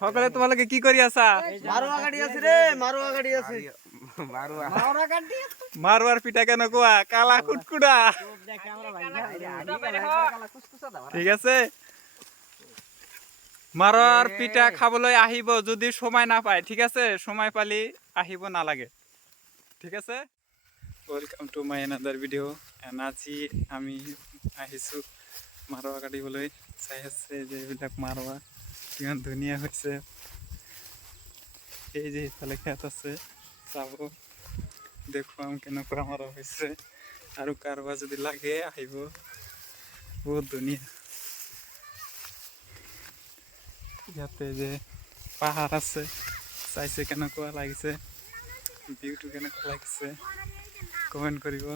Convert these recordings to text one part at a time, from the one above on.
সকলে তোমালোকে কি কৰি আছা? মাৰুৱা গাড়ী আছে রে, মাৰুৱা গাড়ী আছে। মাৰুৱাৰ পিঠা কেনেকুৱা? কালা কুটকুটা। ঠিক আছে, মাৰুৱাৰ পিঠা খাবলৈ আহিব যদি সময় নাপায়। ঠিক আছে, সময় পালি আহিব নালাগে। ঠিক আছে, welcome to my another video. আজি আমি আহিছোঁ মাৰুৱা কাটিবলৈ। চাই আছে যে এইবিলাক মাৰুৱা কিমান ধুনীয়া হৈছে। এই যে ইফালে খেত আছে, চাব দেখুৱাম কেনেকুৱা মাৰুৱা হৈছে, আৰু কাৰোবাৰ যদি লাগে আহিব। বহুত ধুনীয়া। ইয়াতে যে পাহাৰ আছে, চাইছে কেনেকুৱা লাগিছে, ভিউটো কেনেকুৱা লাগিছে কমেণ্ট কৰিব।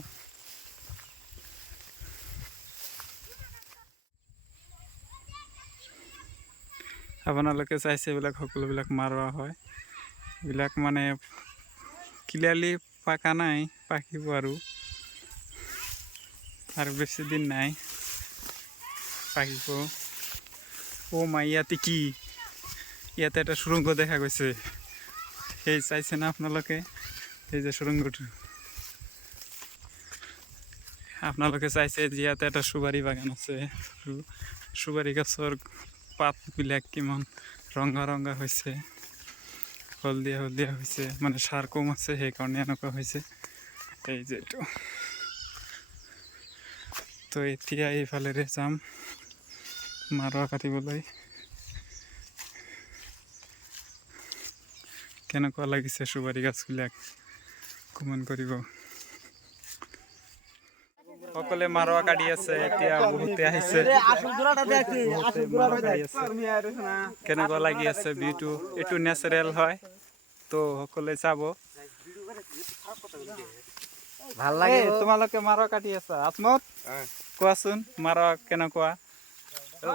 আপোনালোকে চাইছে এইবিলাক সকলোবিলাক মাৰুৱা হয়। এইবিলাক মানে ক্লিয়াৰলি পাকা নাই, পাকিব আৰু বেছি দিন নাই, পাকিব। ও মাই, ইয়াতে কি? ইয়াতে এটা সুৰংগ দেখা গৈছে। সেই চাইছে না আপোনালোকে? এই যে সুৰংগটো আপোনালোকে চাইছে যে ইয়াতে এটা সুপাৰী বাগান আছে। সুপাৰী গছৰ পাতবিলাক কিমান ৰঙা ৰঙা হৈছে, হলদিয়া হলদিয়া হৈছে, মানে সাৰ কম আছে সেইকাৰণে এনেকুৱা হৈছে। এই যে এইটো তো এতিয়া এইফালেৰে যাম মাৰুৱা কাটিবলৈ। কেনেকুৱা লাগিছে সুপাৰী গছবিলাক কমেণ্ট কৰিব। সকলে মাৰুৱা কাটি আছে, এতিয়া বহুতে আহিছে। কেনেকুৱা লাগি আছে ভিউটো? এইটো নেচাৰেল হয়, তো সকলে চাব। ভাল লাগে। তোমালোকে মাৰুৱা কাটি আছা, আত্মত কোৱাচোন মাৰুৱা কেনেকুৱা?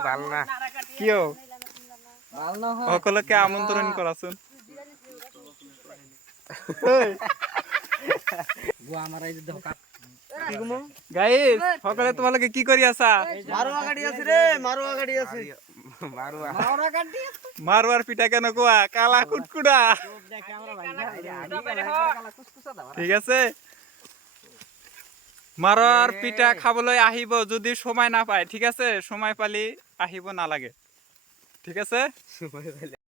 ভাল না। কিয়? ভাল নহয়। সকলোকে আমন্ত্ৰণ কৰাচোন। গাইস, সকলে তোমালোকে কি কৰি আছা? মাৰুৱা গাড়ী আছে রে, মাৰুৱা গাড়ী আছে। মাৰুৱাৰ পিঠা কেনেকুৱা? কালা কুটকুটা। ঠিক আছে, মাৰুৱাৰ পিঠা খাবলৈ আহিব যদি সময় নাপায়। ঠিক আছে, সময় পালি আহিব নালাগে। ঠিক আছে।